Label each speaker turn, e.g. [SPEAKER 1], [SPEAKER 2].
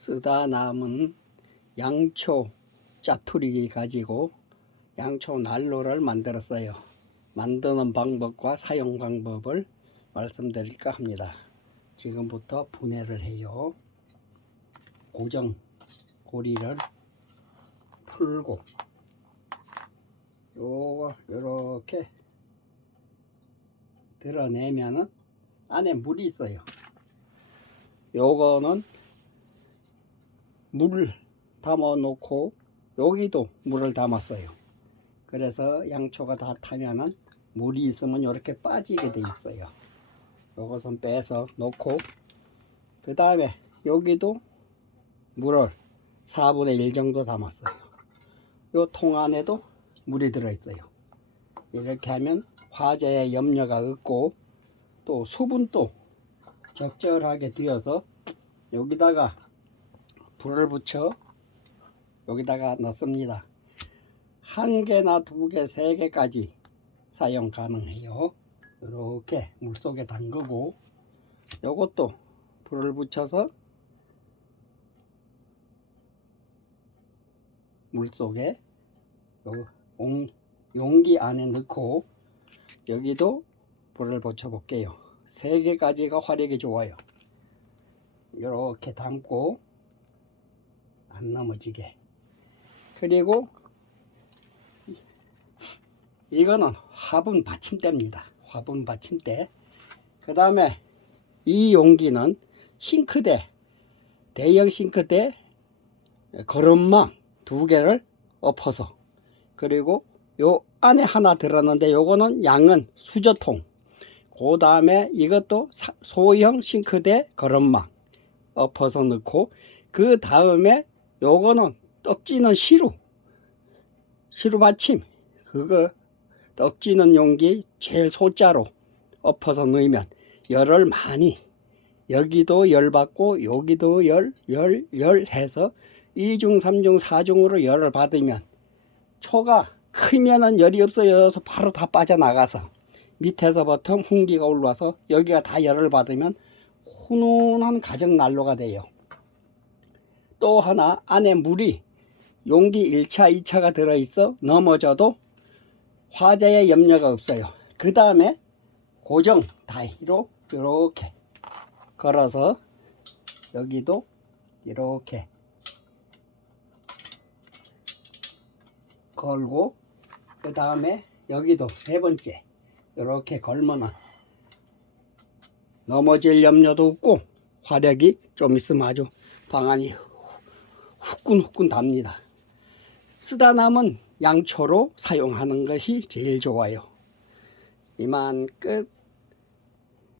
[SPEAKER 1] 쓰다 남은 양초 짜투리 가지고 양초 난로를 만들었어요. 만드는 방법과 사용 방법을 말씀드릴까 합니다. 지금부터 분해를 해요. 고정 고리를 풀고 요거 요렇게 드러내면은 안에 물이 있어요. 요거는 물 담아 놓고 여기도 물을 담았어요. 그래서 양초가 다 타면은 물이 있으면 이렇게 빠지게 돼 있어요. 요것은 빼서 놓고 그 다음에 여기도 물을 4분의 1 정도 담았어요. 요통 안에도 물이 들어 있어요. 이렇게 하면 화재에 염려가 없고 또 수분도 적절하게 되어서 여기다가 불을 붙여 여기다가 넣습니다. 한 개나 두 개, 세 개까지 사용 가능해요. 이렇게 물 속에 담그고 요것도 불을 붙여서 물 속에 요 용, 용기 안에 넣고 여기도 불을 붙여 볼게요. 세 개까지가 화력이 좋아요. 이렇게 담고 안 넘어지게. 그리고 이거는 화분 받침대입니다. 화분 받침대. 그 다음에 이 용기는 싱크대, 대형 싱크대 거름망 두 개를 엎어서 그리고 요 안에 하나 들었는데 요거는 양은 수저통 그 다음에 이것도 사- 소형 싱크대 거름망 엎어서 넣고 그 다음에 요거는 떡지는 시루. 시루 받침. 그거 떡지는 용기 제일 소자로 엎어서 넣으면 열을 많이 여기도 열 받고 여기도 열 열 열 해서 2중 3중 4중으로 열을 받으면 초가 크면은 열이 없어져서 바로 다 빠져나가서 밑에서부터 훈기가 올라와서 여기가 다 열을 받으면 훈훈한 가정 난로가 돼요. 또 하나 안에 물이 용기 1차, 2차가 들어있어 넘어져도 화재에 염려가 없어요. 그 다음에 고정 다이로 이렇게 걸어서 여기도 이렇게 걸고 그 다음에 여기도 세 번째 이렇게 걸면은 넘어질 염려도 없고 화력이 좀 있으면 아주 방안이 후끈후끈 답니다. 쓰다 남은 양초로 사용하는 것이 제일 좋아요. 이만 끝.